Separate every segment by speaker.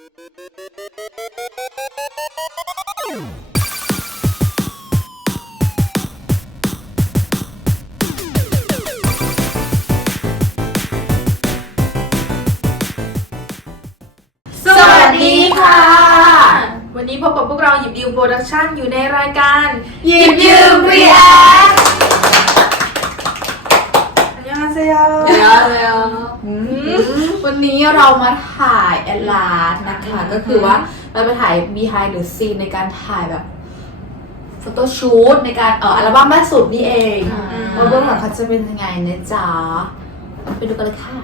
Speaker 1: สวัสดีค่ะ วันนี้พบกับพวกเราหยิบยืมโปรดักชั่นอยู่ในรายการหยิบยืมรีแอคอันยองฮาเซโย
Speaker 2: วันนี้เรามาถ่ายแอดลาสนะ คะก็คือว่าเราไปถ่าย behind the scene ในการถ่ายแบบโฟโต้ชูตในการเอออัลบั้มล่าสุดนี่เองว่าเบื้องหลังเขาจะเป็นยังไงนะจ๊ะ ไปดูกันเลยค่ะ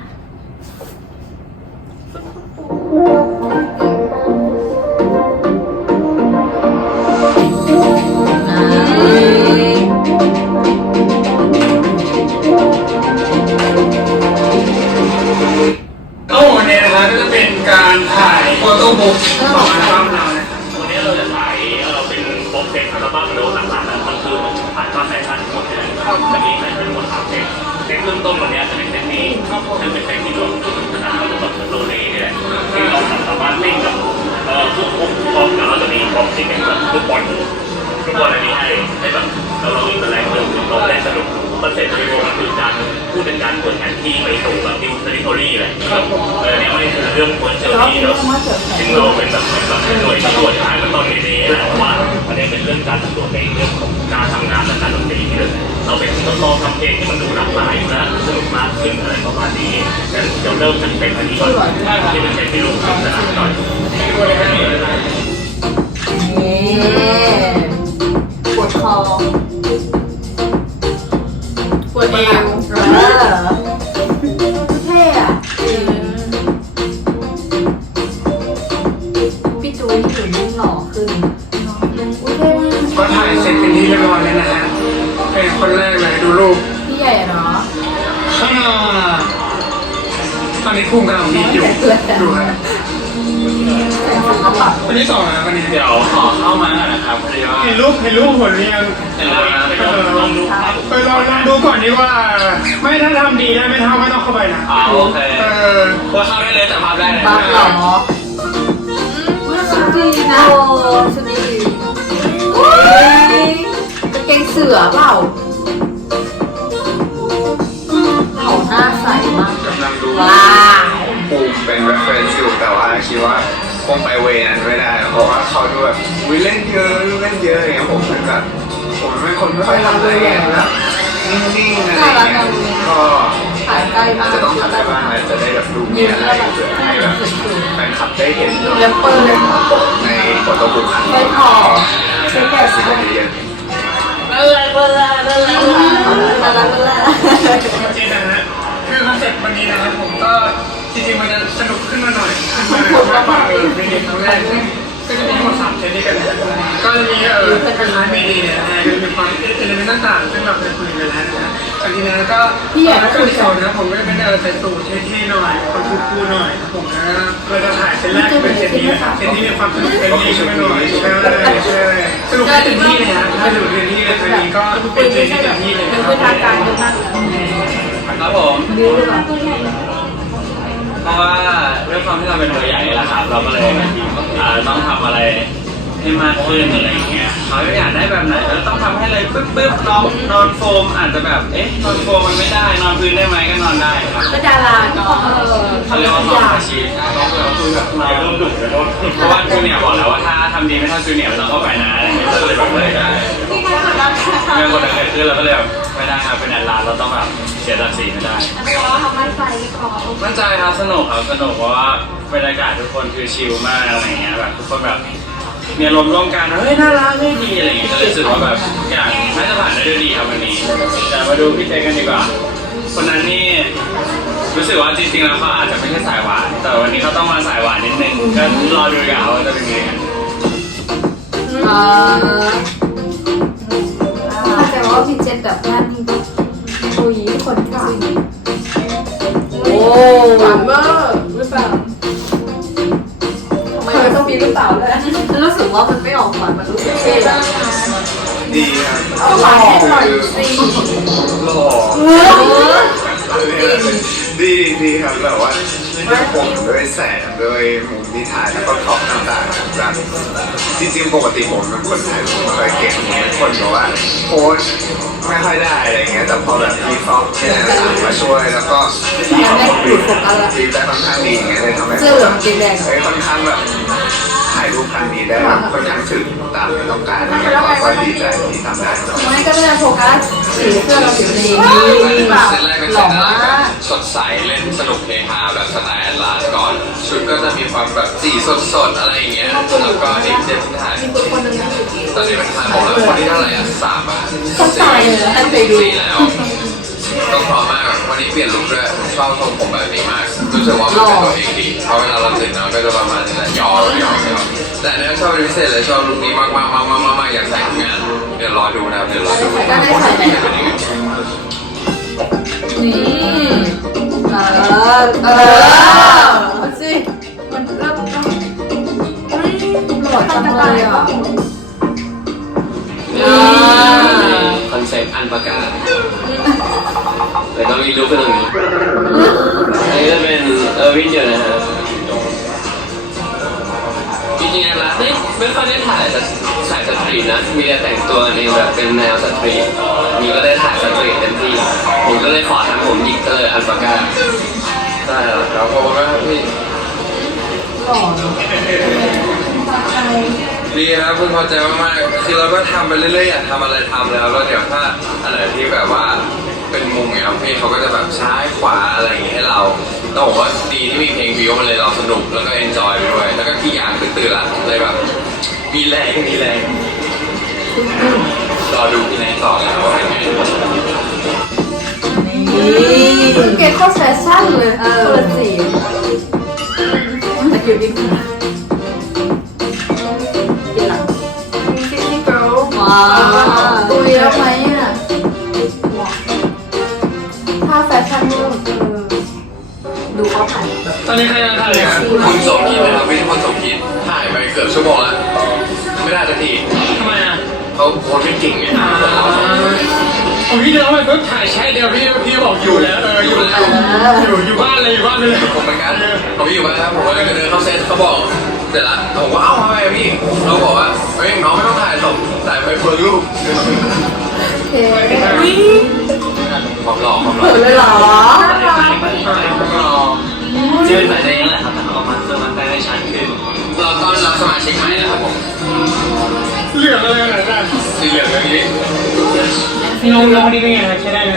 Speaker 3: ละ
Speaker 4: เออเนี่ไม่ใช่เรื่องควรเจอที่เนาะซึ่งเราเป็นแบบเป็นแบบหน่วยที่ตรวจหากันตอนนี้แหละว่าอันนี้เป็นเรื่องการสำรวจในเรื่องของการทำงานและการดนตรีที่เราเป็นทดลองทำเพลงที่มันดูหลากหลายอยู่นะสนุกมากขึ้นอะไรประมาณนี้งั้นเดี๋ยวเริ่มจากเป็นอันนี้ก่อนที่เป็นเพลงที่ลงสนามก่อน
Speaker 2: ปวดคอ
Speaker 1: ปวดเอว
Speaker 3: ตอนนี้พุ่งกำลังมีอยู่ดูฮะคนที่สองนะคนนี้
Speaker 4: เดี๋ยวขอเข้ามาหน่อยนะครับพอดีว่า
Speaker 3: เห็นรูปเห็นรูปผลหรือยัง
Speaker 4: เห็นแล้วนะลองดูภาพ
Speaker 3: ไปลองลองดูก่อนดีว่า ไม่ถ้าทำดีนะไม่ทำไม่ต้องเข้าไปนะ
Speaker 4: อ่าโอเค
Speaker 3: เออ
Speaker 4: ว่าเข้าได้เลยแต่ภาพได้เลย
Speaker 2: บ้าเหรออุ้ยชุดดีนะโอ้ชุดดีอุ้ยกางเกงเสือเปล่าเขา ว้าว
Speaker 5: ภูมิเป็น reference อยู่แต่ว่าคิดว่าคงไปเวนั้นไม่ได้ เพราะว่าเขาดูแบบวิเล่นเยอะเล่นเยอะอย่างเงี้ยผมเหมือนกับผมเป็นคนไม่ค่อยทำอะไรเงี้ยแบบนิ่งๆอะไรเงี้ยก็
Speaker 2: ถ่ายใกล้
Speaker 5: อาจ
Speaker 2: มาก
Speaker 5: จะต้องทำอะไรบ้างนะจะได้แบบดูมีอะไรเพื่อให้แบบแฟนคลับได้เห็น
Speaker 2: เล็บเปิด
Speaker 5: ในโฟโต้บุ๊กอัน
Speaker 2: ไม่
Speaker 5: นี้
Speaker 2: พอใช้แก่สี
Speaker 5: จะเยอะ
Speaker 2: อะไรเบลาเบลาเบลาเบลา
Speaker 3: จริงนะฮะ คือคอนเซ็ปต์วันนี้นะครับผมก็จริงๆมันจะสนุกขึ้นมาหน่อยขึ้นมาหน่อยเพราะว่าเออเป็นเด็กครั้งแรกซึ่งก็จะมีทั้งหมดสามเซตด้วยกันนะก็จะมีเออเป็นคล้ายๆเมดีเนี่ยนะฮะก็จะมีความเอลิเมนต์ต่างๆซึ่งเราเคยคุยกันแล้วนะฮะอันนี้นะก็แล้วก็ที่สองนะผมก็จะเป็นเออใส่สูทเท่ๆหน่อยคนคูลๆหน่อยผมนะเราจะถ่ายเซตแรกเป็นเซตนี้นะครับเซตที่มีความสนุกเต็มที่ขึ้นมาหน่อยใช่ใช่สนุกให้เต็มที่เลยนะถ้าสนุกเต็มที่เลยครั้งนี้ก็เป็นเพลงที่เต็มที่เลย
Speaker 1: เป็น
Speaker 3: นะค
Speaker 1: พื้น
Speaker 3: รั
Speaker 1: ทาง
Speaker 3: บ
Speaker 1: การเยอะมาก
Speaker 4: ครับผมเพราะว่าด้วยความที่เราเป็นตัวใหญ่แหละครับเราก็เลยอ่าต้องทำอะไรให้มากขึ้นอะไรอย่างเงี้ยเขาอยากได้แบบไหนเราต้องทำให้เลยปึ๊บปึ๊บนอนนอนโฟมอาจจะแบบเอ๊ะนอนโฟมมันไม่ได้นอนพื้นได้ไหมก็นอนได้ครับ
Speaker 1: ก็ดาราเนาะ
Speaker 4: เขาเรียกว่าความอาชีพต้องแบบคือแบบเราต้องดุเลยเพราะว่าจูเนียร์บอกแล้วว่าถ้าทำดีไม่เท่าจูเนียร์ไม่ต้องเข้าไปนะอะไรอย่างเงี้ยก็เลยแบบเลยได้เรื่องคนนั้นเกิดขึ้นเราก็เลยแบบ ไม่ได้ครับเป็นแอนลานเราต้องแบบเสียศักดิ์ศรีไม่ได้มั่นใจครับสนุกครับสนุกเพราะว่าบรรยากาศทุกคนคือชิลมากอะไรเงี้ยแบบทุกคนแบบมีอารมณ์ร่วมกันเฮ้ยน่ารักเฮ้ยดีอะไรเงี้ยก็เลยรู้สึกว่าแบบทุกอย่างน่าจะผ่านได้ด้วยดีครับวันนี้แต่มาดูพี่เจกันดีกว่า คนนั้นนี่รู้สึกว่าจริงๆแล้วเขาอาจจะไม่ใช่สายหวาน แต่วันนี้เขาต้องมาสายหวานนิดนึงก็รอดูกันว่าจะเป็นยังไงกัน
Speaker 2: อ่า แต่ว่าพี่เจนแบบนั่นนี่คุยคนกลางโอ้
Speaker 1: หวานเวอร์หรือเปล่า
Speaker 2: ทำไมมันต้องมีหรือเปล่าเลยฉันรู้สึกว่ามันไม่ออกหวานมันรู้สึกเท่อะ
Speaker 5: ดีครับ
Speaker 1: ก็หวานให้หน่อยสิ
Speaker 5: หล่อดีดีครับแบบว่า ด้วยผมด้วยแสงด้วยมุมที่ถ่ายแล้วก็ท็อปต่างๆแบบจริงๆปกติผมเป็นคนถ่ายรูปไม่ค่อยเก่งผมเป็นคนแบบว่าโพสไม่ค่อยได้อะไรเงี้ยแต่พอแบบมีฟอกเนี่ยมาช่วยแล้วก็มีฟอกบีบบีบได้ค่อนข้างดีอย่างเงี้ยเลยทำให้
Speaker 2: เสื้อเหลืองกางเกงแดง
Speaker 5: เอ้ยค่อนข้างแบบถ่ายรูปครั้งนี้ได้แบบค่อนข้างถึงตามที่ต้องการอะไรเงี้ยก็ดีใจที่ทำได้ครับ
Speaker 2: ไม่ก็จะโฟกัสสีเสื้อเราสีนี้
Speaker 6: เซตแรกเป็น
Speaker 2: ห
Speaker 6: เซ
Speaker 2: ล่อ
Speaker 6: ตอะไร
Speaker 2: มา
Speaker 6: แบบ
Speaker 2: ก
Speaker 6: สดใสเล่นสนุกเฮฮาแบบสไตล์แอดลาสก่อน ชุดก็จะมีความแบบสีสดๆอะไรอย่างเงี้ยแล้วก็นี่เซตที่ถ่ายตอนนี้เป็นถ่ายผมแล้วคนที่เท่าไหร่อะสามอะ
Speaker 2: ต้องตายเลยนะท่านไปดู
Speaker 6: สี่แล้วก็พร้อมมากวันนี้เปลี่ยนลุคด้วยผมชอบทรงผมแบบนี้มากรู้สึกว่ามันเป็นตัวเองดีเพราะเวลาเราตื่นนอนก็จะประมาณนี้แหละยอมยอมยอมแต่อันเนี้ยชอบเป็นพิเศษเลยชอบลุคนี้มากมากมากมากมากอยากใส่ทำงานเดี๋ยวรอดูนะครับเดี๋ยวรอดู
Speaker 2: ก็ได้ใส่ไหน
Speaker 6: เป็นยังไง
Speaker 2: นี่เออเออ
Speaker 7: ปต์อันประกาศแล้วก็มีรูปเป็นตรงนี้อันนี้จะเป็นเออร์วินเดียวนะฮะจริงๆแล้วไม่ไม่ค่อยได้ถ่ายสสายสตรีทนะ มีแต่แต่งตัวในแบบเป็นแนวสตรีทมีก็ได้ถ่ายสตรีทเต็มที่ ผมก็เลยขอทำผมหยิกก็เลยอันประกาศ
Speaker 6: ได้แล้วครับขอบคุณมากครับพี่
Speaker 2: หล่อเนอะ
Speaker 6: ดีนะพึงพอใจมากๆคือเราก็ทำไปเรื่อยๆอยากทำอะไรทำแล้วแล้วเดี๋ยวถ้าอันไหนที่แบบว่าเป็นมุมเนี่ยพี่เขาก็จะแบบซ้ายขวาอะไรอย่างเงี้ยให้เราต้องบอกว่าดีที่มีเพลงวิวมันเลยเราสนุกแล้วก็เอนจอยไปด้วยแล้วก็ที่อย่างคือตื่นละเลยแบบมีแรงมีแรงรอดูที่ไหนต่อกันว่าเป็นไง
Speaker 2: นี่เกตโคตรแฟชั่นเลยเออคนละสีแต่คิวดิ้ง
Speaker 1: ตุ
Speaker 2: ยแล้วไหมอะถ้าแฟชั่นนี่ดูเขาถ่ายแบบ
Speaker 3: ตอนนี้ใครยังถ่ายอยู่
Speaker 6: คุณสมคิดนะครับพี่คนสมคิดถ่ายไปเกือบชั่วโมงแล้ว ไม่ได้สักที
Speaker 3: ทำไมอะ
Speaker 6: เขาโพสไม่เก่งไง
Speaker 3: ผมพี่เดินเข้าไปปุ๊บถ่ายแชทเดียวพี่พี่บอกอยู่แล้วเอออยู่แล้วอยู่อยู่บ้านเลยอยู่บ้านไปเลย
Speaker 6: ผมเหมือนกันผมอยู่บ้านครับผมก็เลยเดินเข้าเซตเขาบอกเสร็จละผมว่าเอ้าทำไมอะพี่เราบอกว่าเฮ้ยน้องไม่ต้องถ่ายศพถ่ายไปเพื่อรูป
Speaker 2: โอเค
Speaker 6: ความหล่อความห
Speaker 2: เผิ
Speaker 6: ล่อ
Speaker 2: นเลยเหรอ
Speaker 6: ความหล่อ
Speaker 7: จะเป็นแบบนี้แหละครับแต่เอามาเพื่อมันได้ให้ชัดขึ้น
Speaker 6: เราต้อนรับสมาชิกใหม่นะครับผม
Speaker 3: เหลืองอะไรขนาดนั้น
Speaker 6: สีเหลืองอย่างนี้
Speaker 3: น้องน้องนี่เป็นไงครับใช้ได้ไหม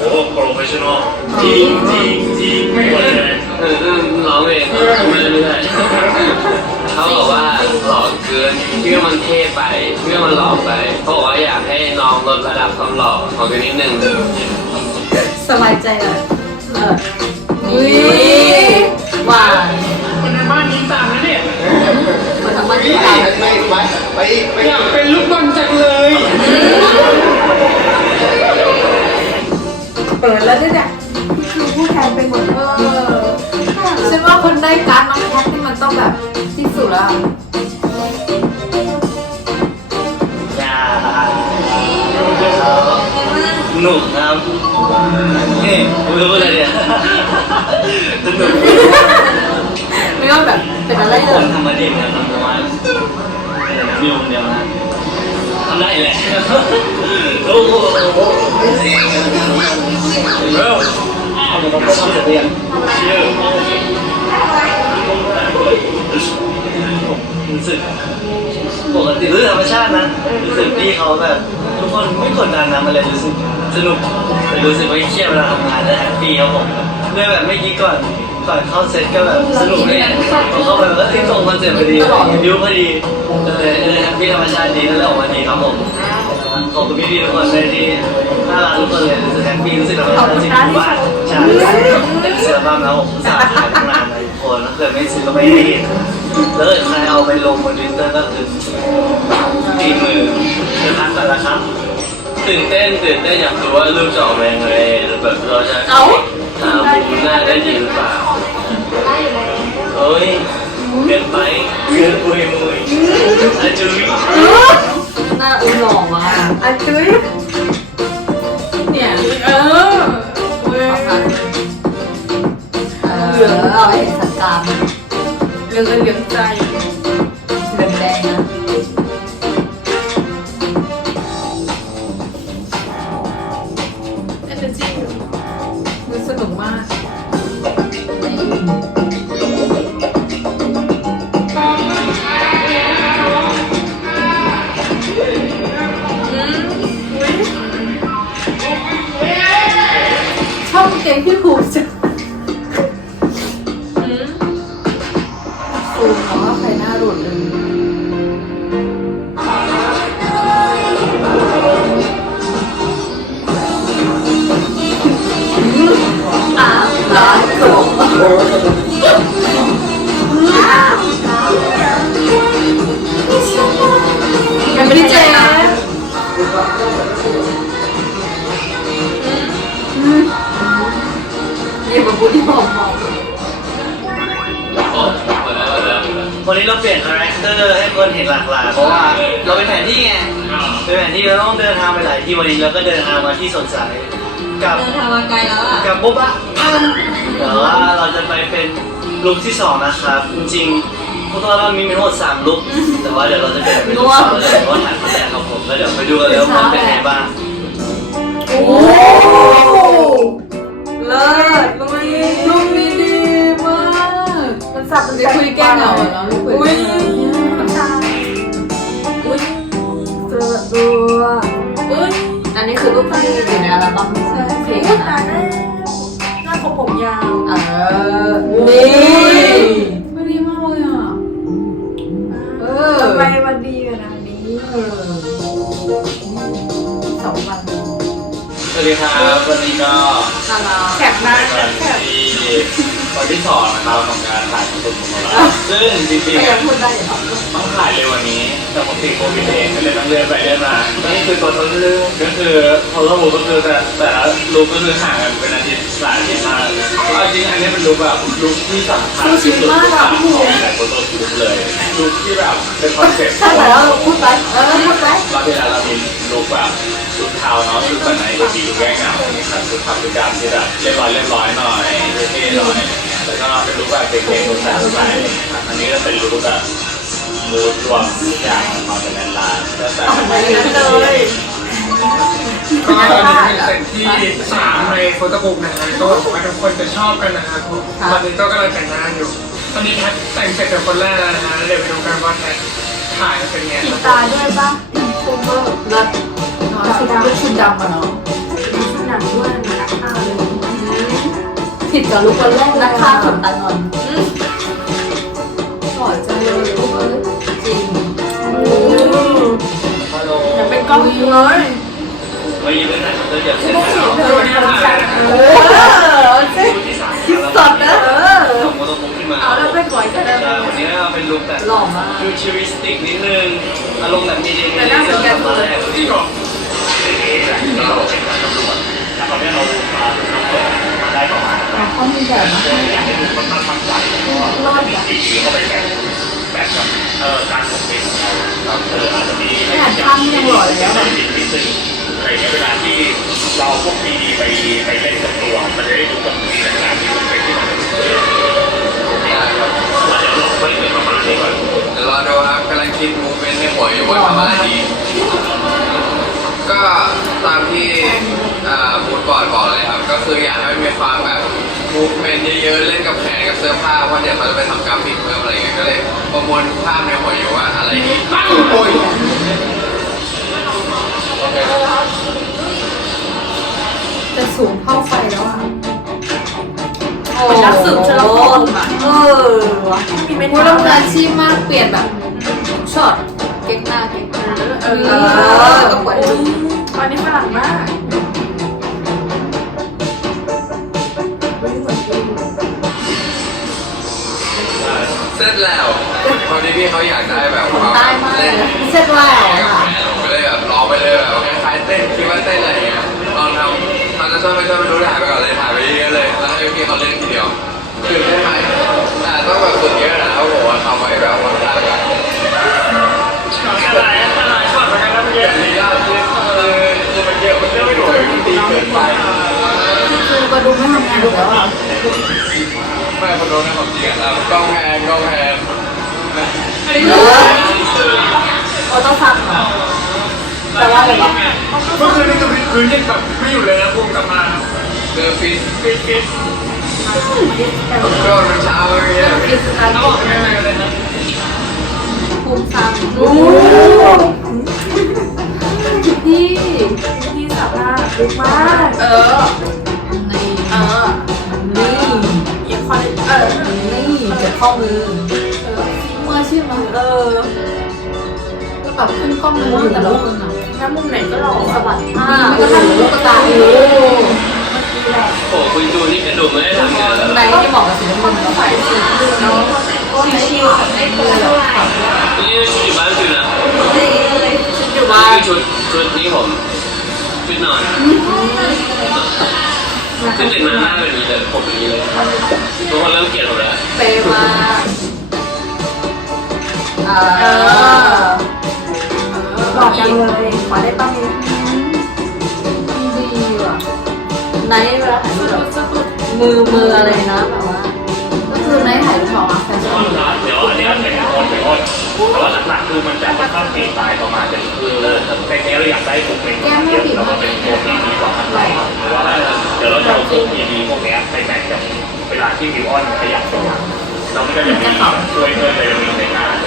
Speaker 8: โอ้โหโปรเฟชชั่นอลจริงจริงจริงไม่ไหวเลย
Speaker 7: เออเออร้องเองไม่เรื่อยๆเขาบอกว่าหล่อเกินเพื่อมันเท่ไปเพื่อมันหล่อไปเขาบอกว่าอยากให้น้องลดระดับความหล่อของตัวนิดนึง
Speaker 2: สบายใจเลยเอออุ้ยหวาน
Speaker 3: คนในบ้านนี้ต่างนะเนี่ย
Speaker 2: มาทำมาที่ตา
Speaker 5: ไปไปไปไป
Speaker 3: อยากเป็นลูกบอลจังเลย
Speaker 2: เปิดแล้วด้วยเนี่ยคือผู้แทนไปหมดเออฉันว่าคนได้การ์ดน้องแพทนี่มันต้องแบบที่สุดแล้ว
Speaker 7: อย่าหนุกครับนี่ผมรู้อะไรเนี่ยสนุก
Speaker 2: ไม่ว่าแบบเป็นอะไรเล
Speaker 7: ม
Speaker 2: ย
Speaker 7: ทำมาเหมือนกันทำมาณวิวคนเดียวนะทำได้แหละโอ้โหเร็วเอาเดี๋ยวเราไปทำเสร็จเรียนเชื่อรู้สึกปกติรู้ธรรมชาตินะรู้สึกพี่เขาแบบทุกคนไม่กดดันนะมันเลยรู้สึกสนุกรู้สึกไม่เครียดเวลาทำงานและแฮปปี้ครับผมด้วยแบบไม่กี้ก่อน ก่อนเข้าเซตก็แบบสนุกเลยพอเข้าไปก็ทิ้งตรงคอนเซ็ปต์พอดีดิวพอดีเลยเออแฮปปี้ธรรมชาติดีแล้วเลยออกมาดีครับผมขอบคุณพี่ๆทุกคนเลยที่น่ารักทุกคนเลยรู้สึกแฮปปี้รู้สึกธรรมชาติรู้สึกอยู่บ้าใช่เป็นเสื้อผ้าแล้วผมสาห์ทำงานเลยทุกคนถ้าเกิดไม่ซื้อก็ไม่ได้แล้วเกิดใครเอาไปลงบนทวิตเตอร์ก็คือตีมือคือพักแต่ละครั้งตื่นเต้นตื่นเต้นอยากรู้ว่ารูปจะออกมายังไงแบบเราจะ หามุมหน้าได้ดีหรือเปล่าเฮ้ยเกินไปเกินปุยมุยอาจุย
Speaker 2: หน้าอุ้ยหล่อมากอะจุ๊ยเนี่ย
Speaker 1: เออเว้ย
Speaker 2: เออ
Speaker 1: ลือง
Speaker 2: เอาให้เห็นสันกราม
Speaker 1: เหลืองเหลืองใจ
Speaker 2: เหลืองแดงนะ ช
Speaker 7: วันนี้เราเปลี่ยนคาแรคเตอร์ให้คนเห็นหลากหลายเพราะว่าเราเป็นแผนที่ไงเป็นแผนที่เราต้องเดินทางไปหลายที่วันนี้เราก็เดินทางมาที่สวนสายกับ
Speaker 2: เดินทางมาไกลแล้วอะ
Speaker 7: กับบุ๊บอะพังแต่ว่าเราจะไปเป็นลุคที่สองนะครับจริงๆพวกเรามีทั้งหมดสามลุคแต่ว่าเดี๋ยวเราจะเปลี่ยนเป็นลุคสองเลยเพราะว่าถ่ายคนแรกครับผมแล้วเดี๋ยวไปดูกันเลยว่ามันเป็นไงบ้าง
Speaker 2: โอ้
Speaker 1: เลิศลุย
Speaker 2: ลูกนี้ดีมาก
Speaker 1: มัน สับมัน
Speaker 2: ได้คุยแก้เหงาเนาะได้คุย
Speaker 1: อุ้ย
Speaker 2: แก้เหงา
Speaker 1: น้ำชาอุ้ยเจอตัวอุ้ย
Speaker 2: อันนี้คือรูปที่อยู่ในอัลบั้มใช่เพลง
Speaker 1: อุ้ยตายแล้วหน้าผมผมยาว
Speaker 2: เออนี่ไม่ดีมากเลยอะเออ
Speaker 1: ทำไมมันดีขนาดนี้
Speaker 2: เออสองวัน
Speaker 6: สวัสดีครับวันนี้ก็
Speaker 2: คารา
Speaker 1: แขกหน้า
Speaker 6: เป็น
Speaker 1: แขก
Speaker 6: ที่ วันที่สองนะครับของการถ่ายทุกคนของเราซึ่งจริงๆ
Speaker 2: ยั
Speaker 6: อะ
Speaker 2: งพูดได้เหรอ
Speaker 6: ต้องถ่ายเร็ววันนี้ แต่ผมติดโควิดเองก็เลยต้องเลื่อนไปเลื่อนมานี่คือตัวต้นเรื่องก็คือพอเรารู้ก็คือแต่แต่ละลุกก็คือห่างกันเป็นอาทิตย์หลายอาทิตย์มากเอาจริงอันนี้เป็นลุกแบบลุกที่สำคัญที่สุดของแต่โฟโต้ชุดเลยลุกที่แบบเป็นคอนเซ็ปต์
Speaker 2: ใช่แล้วพูดไปเออพูดไป
Speaker 6: รอบที่แล้วเรามีลุกแบบชุดเทาเนาะชุดแบบไหนก็สีแก้เหงาครับชุดขับชุดดำที่แบบเรียบร้อยเรียบร้อยหน่อยเท่ๆหน่อย แล้วก็เป็นลุกแบบเก๋ๆลุกสาวใสอันนี้ก็เป็นลุกแบบมูดรวมทุกอย่างมาเป็นแอนลาแล้วแต่
Speaker 1: ไปนั้เลย
Speaker 3: ก็อันนี้เป็นเซตที่สามในโฟโต้บุ๊กนะฮะก็หวังว่าทุกคนจะชอบกันนะฮะตอนนี้ก็กำลังแต่งหน้าอยู่ ตอนนี้แพทแต่งเสร็จเป็นคนแรกแล้วนะฮะเดี๋ยวไปดูกันว่าแพทถ่ายเป็นไง
Speaker 1: ปิดตาด้วยป่ะคูเวอร์
Speaker 2: เลิศเนาะชุดเป็นชุดดำอะเนาะ
Speaker 1: ชุดหนังด้วยนักข่าวเลย
Speaker 2: ผิดกับลุกวันแรกนักฆ่าขนตางอนขอจังเลยลูกเอ้ยจริง
Speaker 7: ฮัลโหล
Speaker 1: ยังเป็นกล้องอยู่เลย
Speaker 7: วันนี้เป็นไหนเราเดี๋ยวเสร็จแล้ว
Speaker 1: เธอเนี่ยมันจัดเอ
Speaker 2: เอ
Speaker 1: อ
Speaker 2: อจริง
Speaker 7: ที่สาม
Speaker 2: คิดสดนะเออ
Speaker 7: ผมก็ต้องมุกขึ้นมา
Speaker 1: เอาแล้วไปก่อยกันได้ไหม
Speaker 7: วันนี้เราเป็นลุคแบบ
Speaker 2: หล่อมาก
Speaker 7: ฟิวเจอริสติกนิดนึงอารมณ์แบบมีเดีย
Speaker 1: แต่น่าสนใจ
Speaker 7: ตอนแรก
Speaker 3: ที่ก่อน
Speaker 8: เราเป็นการตำรวจแล้วตอนนี้เรามาได้ ประมาณ
Speaker 2: เขามีแบบนะ
Speaker 8: อยาให้ดูค่อนมั่นใจแล้วก็มีสีเข้าไปแบบแบบกับเอ่อการส่งเสของเราครับเอออาจจะมี
Speaker 2: ขนาดทำยังหล่อแล้ว
Speaker 8: ได้นิดนิดนึงอะเงี้ยเวลาที่เราพวกดีไปไปเล่นกับตัวมันจะได้ดูแบบมีลักษณะที่มันเป็นที่มันว่าเดี๋ยวเราไปเป็นประมาณนี้ก่อน
Speaker 6: เรอดูครับกำลังคิดมูเมนต์ในหัวอยู่ว่าทำอะไรดี ก็ตามที่บูธบอร์ดบอกเลยครับ ก็คืออยากให้มันมีความแบบมูเมนต์เยอะๆ เล่นกับแขนกับเสื้อผ้าเพราะเดี๋ยวเขาจะไปทำกราฟิกเพิ่มอะไรอย่างเงี้ยก็เลยประมวลภาพในหัวอยู่ว่าอะไรดีโอ้ยโอเค
Speaker 2: จะสูงเท่าไฟแล้วอะ
Speaker 1: เป็นนักสืบเชลโลมอะ
Speaker 2: เออวะ
Speaker 1: มีเป็น
Speaker 2: พูดแล้วมือาชีพมากเปลี่ยนแบบช็อต ก๊กหน้าเก๊กหน้า
Speaker 1: เออ
Speaker 2: ก็ปวด
Speaker 1: ตอนนี้ฝรั่งมาก
Speaker 6: เสร็จแล้วพอดีพี่เขาอยากได้แบบความ
Speaker 2: ใต้มากเล่
Speaker 6: น
Speaker 2: เสร็จแล้วค่ะ
Speaker 6: ก็เลยแบบลองไปเลยแบบคล้ายๆเต้นคิดว่าเต้นอะไรอย่างเงี้ยลองทำมันจะชอบไม่ชอบไม่รู้ถ่ายไปก่อนเลยถ่ายไปเยอะเลยแล้วให้พี่เขาเล่นทีเดียวตื่นได้ไหมอ่าต้องแบบฝึกเยอะนะเขาบอกว่าทำไว้แบบวันแรกอะ
Speaker 3: อะไรอะไรช็อตเหมือนกันนะเมื่อกี้
Speaker 6: ลีลาคือคือคือมันเยอะมันเยอะไม่ถูกมันดีเกินไป
Speaker 2: คือมาดูไม่ทำงานแล้วอะ
Speaker 6: ไม่คนโดนนะของจริงอะครับกล้องแพนกล้องแพน
Speaker 4: อันนี้
Speaker 9: เอ
Speaker 4: คือ
Speaker 9: อโอต้องฟังเหรอ แต่ว่าอะไรบ้าง
Speaker 4: เมื่อคืนนี่จะวิดพื้นยังแบบไม่อยู่เลยนะพุ่งกลับมา
Speaker 6: เจอฟิส
Speaker 4: ฟิตฟิต
Speaker 6: ผมก็เช้าเมื่อกี้
Speaker 9: กินสตาร์
Speaker 4: แล้ว
Speaker 9: ท
Speaker 4: บอกยังไงกันเลยนะ
Speaker 9: ภูมิซ้ำโอ้พี่พี่สาวน่ารักมาก
Speaker 1: เออ
Speaker 9: นี่
Speaker 1: เออ
Speaker 9: นี่
Speaker 1: อีกคนเออ
Speaker 9: นี่เก็บข้อมือเออเมื่อชื่อมาเออก็แบบขึ้นกล้องมือแต่ละคนอะ
Speaker 1: ถ้ามุมไหนก็หล่อ
Speaker 9: สวัสดีค่ะก็ทำลูกตาอยู่
Speaker 10: โอ้คุณจูนี่กระดูกไม่ได้ทำงานแล้ว
Speaker 9: ในที่เหมาะกับสีน้ำเงินก็ใส่สีเนาะชิวกับได้เลยแบบ
Speaker 10: นี่ชุดอยู่บ้านจูนะ
Speaker 9: ชุดอยู่
Speaker 10: บ้า
Speaker 9: น
Speaker 10: ชุดชุดนี้ผมชุดนอนซึ่งเป็นมาหน้าแบบนี้เลยผมแบบนี้เลยทุกคนเริ่มเกลียดผมแล้ว
Speaker 9: เปย์มากเออ บอกจังเลยขอได้ป้ามีดีว่ะไนท์เวลาถ่ายรูปแบบมือมืออะไรนะแบบว่าก็คือไนท์ถ่ายรูปของแฟชั่น
Speaker 8: เดี๋ยวอันนี้เป็นคนเป็นคนแต่ว่าหลักๆคือมันจะค่อนข้างตีตายประมาณนึงคือในนี้เราอยากได้กลุ่มเป็นเทียบแล้วก็เป็นตัวพีดีสองพันไปหรือว่าเดี๋ยวเราจะเอาพวกพีดีพวกนี้ไปแบ่งกับเวลาที่วิวออนขยับตัวเราก็จะมีช่วยเพิ่มเลยมีในงาน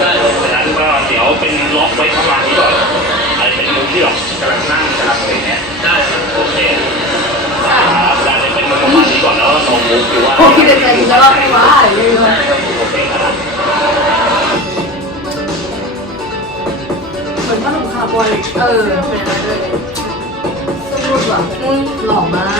Speaker 8: ได้ดังนั้นก็เดี๋ยวเป็นล็อกไว้ประมาณนี้ก่อนอะไรเป็นมุมที่แบบกำลังนั่งกำลังอะไรเนี้ยได้โอเคครับได้เป็นมุมประมาณนี้ก่อนแล้วก็มองมุมดูว่า
Speaker 9: โอ้คิดในใจอยู่แล้วว่าไม่ว่าเลย
Speaker 8: โอเคครับ
Speaker 1: เหมือนขนมคาร์บอย
Speaker 9: เออเป็นอะไรเลยพูดแบบหล่อมาก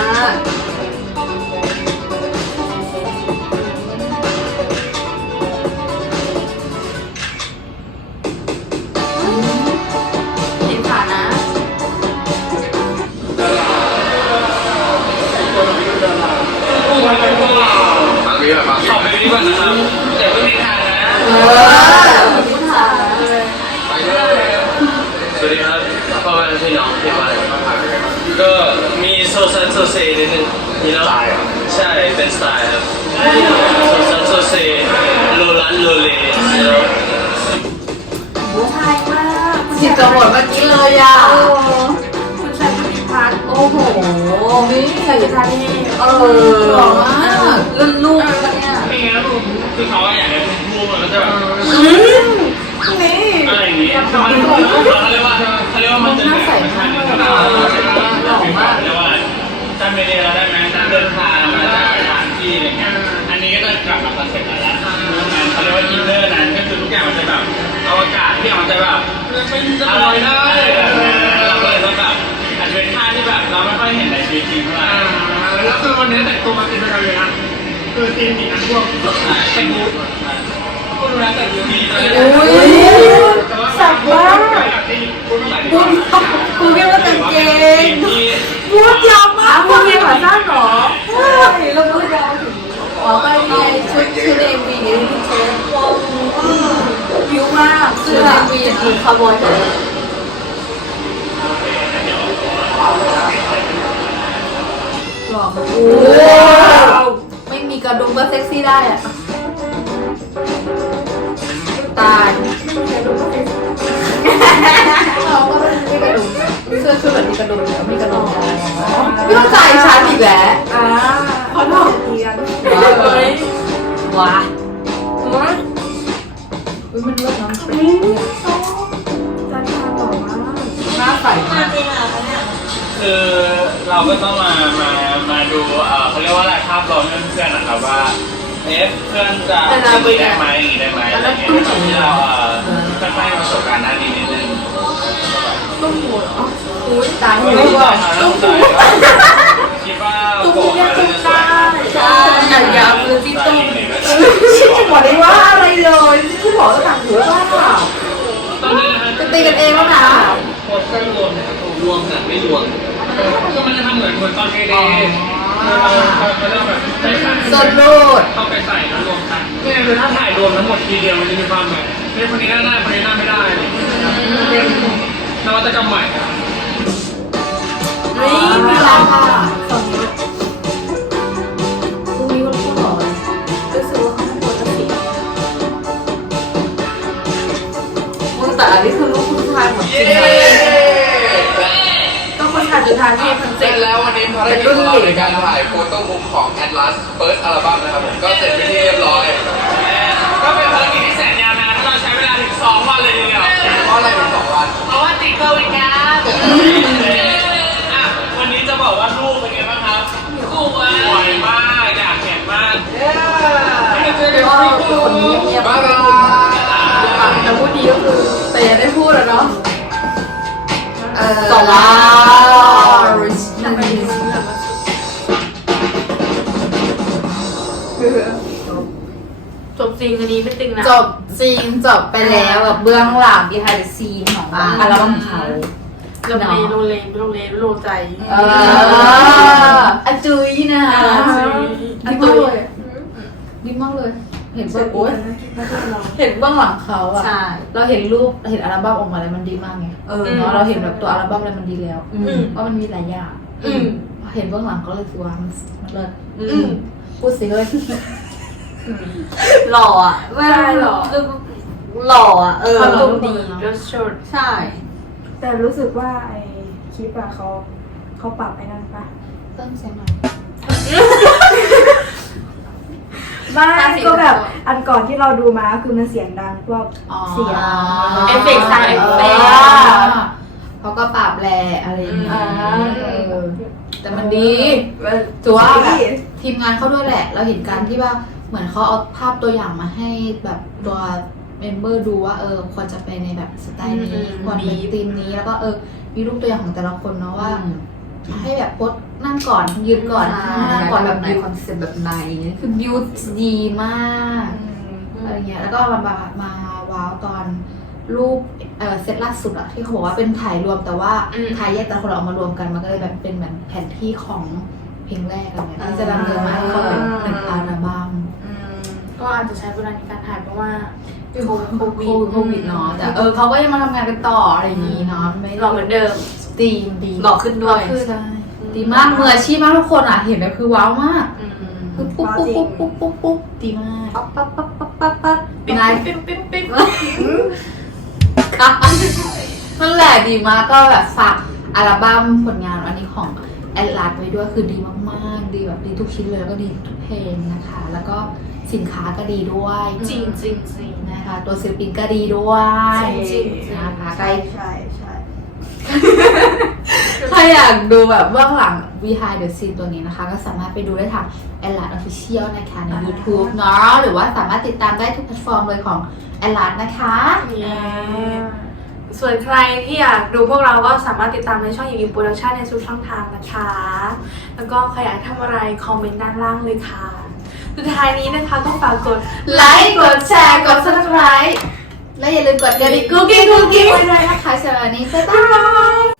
Speaker 6: ฟัง
Speaker 4: ขอไปดีกว่านะครับแต่ไม่มีทางนะ
Speaker 9: เออพูดหา
Speaker 6: ไปเลย
Speaker 10: สวัสดีครับพ่อแม่พี่น้องที่บ้านก็มีโซซันโซเซนิดนึงมีแล้วใช่เป็นสไตล์ครับโซซันโซเซโลลันโลเลแล้ว
Speaker 1: ผู้ชายมาก
Speaker 9: สิบกระหมดเมื่อกี้เลยอะ
Speaker 1: คุณชายผู้พิพัฒน์
Speaker 9: โอ้โหนี่
Speaker 1: ชายพิพัฒน์นี่
Speaker 9: เออ
Speaker 4: คือเขาอยากได้พูดมันก็จะแบบ
Speaker 9: นี่
Speaker 4: อะไรอย่างเงี้ยเขาเรียกว่าเขาเรียกว่าเขาเรียกว่ามันจะแบบเรียกว่าจำเมเดียเราได้ไหมการเดินทางมาจากสถานที่อะไรเงี้ยอันนี้ก็จะกลับมาคอนเซ็ปต์แล้วเขาเรียกว่าอินเนอร์นั้นก็คือทุกอย่างมันจะแบบอวกาศที่มันจะแบบอร่อยได้เราก็เลยต้องแบบอาจจะเป็นท่าที่แบบเราไม่ค่อยเห็นในชีวิตจริงเท่าไหร่แล้วคือวันนี้แต่งตัวมาตีมกันเลยนะ คือตีมสีน้ำท่วมเป็นบูก็ดูแลแต่ดูดีเลย
Speaker 9: อุ้ย
Speaker 4: สับว่า
Speaker 9: พูดกูเรียกว่ากางเกงพูดยาวมาก
Speaker 1: พวกนี้ขาสั้นเหรอ
Speaker 9: ใช่แล้วพูดยาวถึงอ๋อก็นี่ไงชุดชุดเอ็มวีนี่คุณเชฟผิวมากชุดเอ็มวีคือคาร์บอยเลยหล่อมากโอ้ไม่มีก ระดุมก็เซ็กซี่ได้อะตายเราก็ไม่มีกระดุมเสื้อชุดแบบมีกระดุมแล้วมีกระดุมพี่ต้องใจฉันอีกแล้ว
Speaker 1: อ่าเขาทำเทียนเฮ้ย
Speaker 9: ว้า
Speaker 1: เฮ้ย
Speaker 9: อุ้ยมันเลิศน้ำเปรี้
Speaker 1: จันทาหล่อมาก
Speaker 9: หน้าใสมาก
Speaker 4: คือเรา ก็ต้องมา มา มาดูเอ่อเขาเรียกว่าอะไรภาพรวมเพื่อนๆนะครับว่า เอ๊ะเพื่อนจะอย่างนี้ได้ไหมอย่างนี้ได้ไหมอะไรเงี้ยด้วยความที่เราเอ่อค่อนข้างมีประสบการณ์ด้านนี้นิดนึง
Speaker 1: ตุ้มหูเหรอ
Speaker 9: อุ้ยตาย
Speaker 4: ไม่
Speaker 9: ไม่
Speaker 4: รู้
Speaker 9: ว่า
Speaker 4: ว่าต้องใจคิดว่า
Speaker 1: ตุ้ม
Speaker 4: โก
Speaker 1: หู
Speaker 4: ง
Speaker 1: เนี่ย
Speaker 4: อะไร
Speaker 1: ตุ้ม
Speaker 4: จะสวย
Speaker 1: ได้
Speaker 9: ใช่อยากมือที่ตุ้ม
Speaker 1: ชิบหมดเลยว่าอะไรเลยที่บอกจะต่างหัวเปล่า
Speaker 4: ตอนนี้นะฮะ
Speaker 9: จะตีกันเองแล้วนะ
Speaker 4: โพสเตอร์รวมนะครับ
Speaker 10: รวมกันไม่รวม
Speaker 4: คือมันจะทำเหมือนเหมือนตอนเอเดย์เขาเรียกแบบใช้ขา
Speaker 9: สดรูด
Speaker 4: เข้าไปใส่แล้วรวมกันเนี่ยคือถ้าถ่ายรวมทั้งหมดทีเดียวมันจะมีความแบบเฮ้ยคนนี้น่าได้คนนี้น่าไม่ได้อะไรอย่างเงี้ยเป็นนวัตกรรมใหม่
Speaker 1: ค
Speaker 9: น
Speaker 1: ถ่ายจุดทานที่คอน
Speaker 6: เส
Speaker 1: เซ็
Speaker 6: ร็
Speaker 1: ป
Speaker 6: จ
Speaker 1: ต์
Speaker 6: แล้ววันนี้ภารกิจของเราในการถ่ายโฟโต้บุ๊กของ Atlas First Album นะครับผมก็เสร็จเป็นที่เรียบร้อย
Speaker 8: ก็เป็นภารกิจที่แสนยาวนานที่เราใช้เวลาถึง2วันเลยทีเดียว
Speaker 6: เพราะอะไรถึงสองวัน
Speaker 8: เพราะว่าติดโควิดครับอะวันนี้จะบอกว่ารูปเป็นไงบ้างครับสวยสวยมากอยากเห็นมากไม่เจอกัน
Speaker 2: ก็
Speaker 8: ที่
Speaker 2: คือคนเงียบๆ
Speaker 6: บ๊ายบาย
Speaker 2: แต่พูดดีก็คือแต่ยังได้พูดอะเนาะ
Speaker 1: เออ
Speaker 2: ต่อว่า
Speaker 1: จบจริงอันนี้ไม่ตึงนะ
Speaker 2: จบจริงจบไปแล้วกับเบื้องหลัง behind the scene ของอัลบั้มเขา
Speaker 1: โรงเลโรงเลโรงเลโรงใจ
Speaker 2: เอออาจุยนะ
Speaker 1: อาจุย
Speaker 2: ดีมากเลยดีมากเลย เห็นเบื้องโอ๊ยเห็นเบื้องหลังเขาอะ
Speaker 1: ใช่
Speaker 2: เราเห็นรูปเห็นอัลบั้มออกมาแล้วมันดีมากไง
Speaker 1: เออ
Speaker 2: เนาะเราเห็นแบบตัวอัลบั้มแล้วมันดีแล้ว
Speaker 1: อืม
Speaker 2: ว่ามันมีหลายอย่าง
Speaker 1: อืม
Speaker 2: เห็นเบื้องหลังก็เลยคิดว่ามันมันเลิศ
Speaker 1: อืม
Speaker 2: พูดสิเฮ้ย
Speaker 9: หล่ออะ
Speaker 1: ใช่หล่อ
Speaker 9: หล่ออะเออ
Speaker 1: อารมณ์ดีรสชด
Speaker 9: ใช่
Speaker 11: แต่รู้สึกว่าไอ้คลิปอะเขาเขาปรับไอ้นั่นปะ
Speaker 2: เพิ่มเสียงหน่อย
Speaker 11: ไม่ก็แบบอันก่อนที่เราดูมาคือมันเสียงดังพวกเสียง
Speaker 1: เอฟเฟกต์ซาวด์เอฟเฟกต์
Speaker 2: เขาก็ปรับแหละอะไรอย่างเงี้ย
Speaker 11: อ่า
Speaker 2: เออแต่มันดี ถือว่าแบบทีมงานเขาด้วยแหละ เราเห็นการที่ว่า เหมือนเขาเอาภาพตัวอย่างมาให้แบบตัวเมมเบอร์ดูว่าเออควรจะไปในแบบสไตล์นี้
Speaker 1: อืม
Speaker 2: ควรเป็นธีมนี้แล้วก็เออมีรูปตัวอย่างของแต่ละคนเนาะว่า ให้แบบโพสนั่งก่อนยืนก่อนนั่งก่อนแบบไหนคอนเซ็ปต์แบบไหนคือบิวดีมากอะไรเงี้ยแล้วก็มามามาว้าวตอนรูปเออเซตล่าสุดอะที่เขาบอกว่าเป็นถ่ายรวมแต่ว่า
Speaker 1: อืม
Speaker 2: ถ่ายแยกแต่คนเราเอามารวมกันมันก็เลยแบบเป็นเหมือนแผนที่ของเพลงแรกอะไรเงี้ยที่จะดำเนินมาให้เขาเป็นหนึ่งอัลบั้ม
Speaker 1: ก็อาจจะใช้เวลาในการถ่ายเพราะว่า
Speaker 2: โควิดโควิดเนาะแต่เออเขาก็ยังมาทำงานกันต่ออะไรอย่างงี้เนาะไม่
Speaker 1: หล่อเหมือนเดิม
Speaker 2: ดีดี
Speaker 9: หล่อขึ้นด้วย
Speaker 2: ใช่ดีมากมืออาชีพมากทุกคนอะเห็นแล้วคือว้าวมาก
Speaker 1: อืม
Speaker 2: คือปุ๊บปุ๊บปุ๊บปุ๊บปุ๊บปุ๊บดีมาก
Speaker 9: ปั๊บปั๊บปั๊บปั๊บปั๊บปั๊บ
Speaker 1: ปิ๊บ
Speaker 2: นาย
Speaker 1: ปิ๊บปิ๊บปิ๊บ
Speaker 2: นั่นแหละดีมากก็แบบฝากอัลบั้มผลงานอันนี้ของแอดลาสไว้ด้วยคือดีมากๆ ดีแบบดีทุกชิ้นเลยแล้วก็ดีทุกเพลงนะคะ แล้วก็ สินค้าก็ดีด้วย
Speaker 1: จริงจริงจริง
Speaker 2: นะคะ ตัวศิลปินก็ดีด้วย
Speaker 1: จริง
Speaker 2: นะคะใคร
Speaker 11: ใช่ใช่
Speaker 2: ใครอยากดูแบบเบื้องหลัง behind the scene ตัวนี้นะคะ ก็สามารถไปดูได้ทาง a l a d Official นะคะใน YouTube เนาะหรือว่าสามารถติดตามได้ทุกแพลตฟอร์มเลยของ a l a d นะคะ
Speaker 1: ส่วนใครที่อยากดูพวกเราก็สามารถติดตามในช่องยูทูบโปรดักชันในทุกช่องทางนะคะ แล้วก็ใครอยากทำอะไรคอมเมนต์ด้านล่างเลยค่ะ สุดท้ายนี้นะคะต้องฝากกด
Speaker 2: ไลค์ กดแชร์ กด subscribe และอย่าลืมกดกระดิ่งกุ๊กกิ๊กกุ๊กกิ๊กไว้ด้วยนะคะสำหรับวันนี้บ๊ายบาย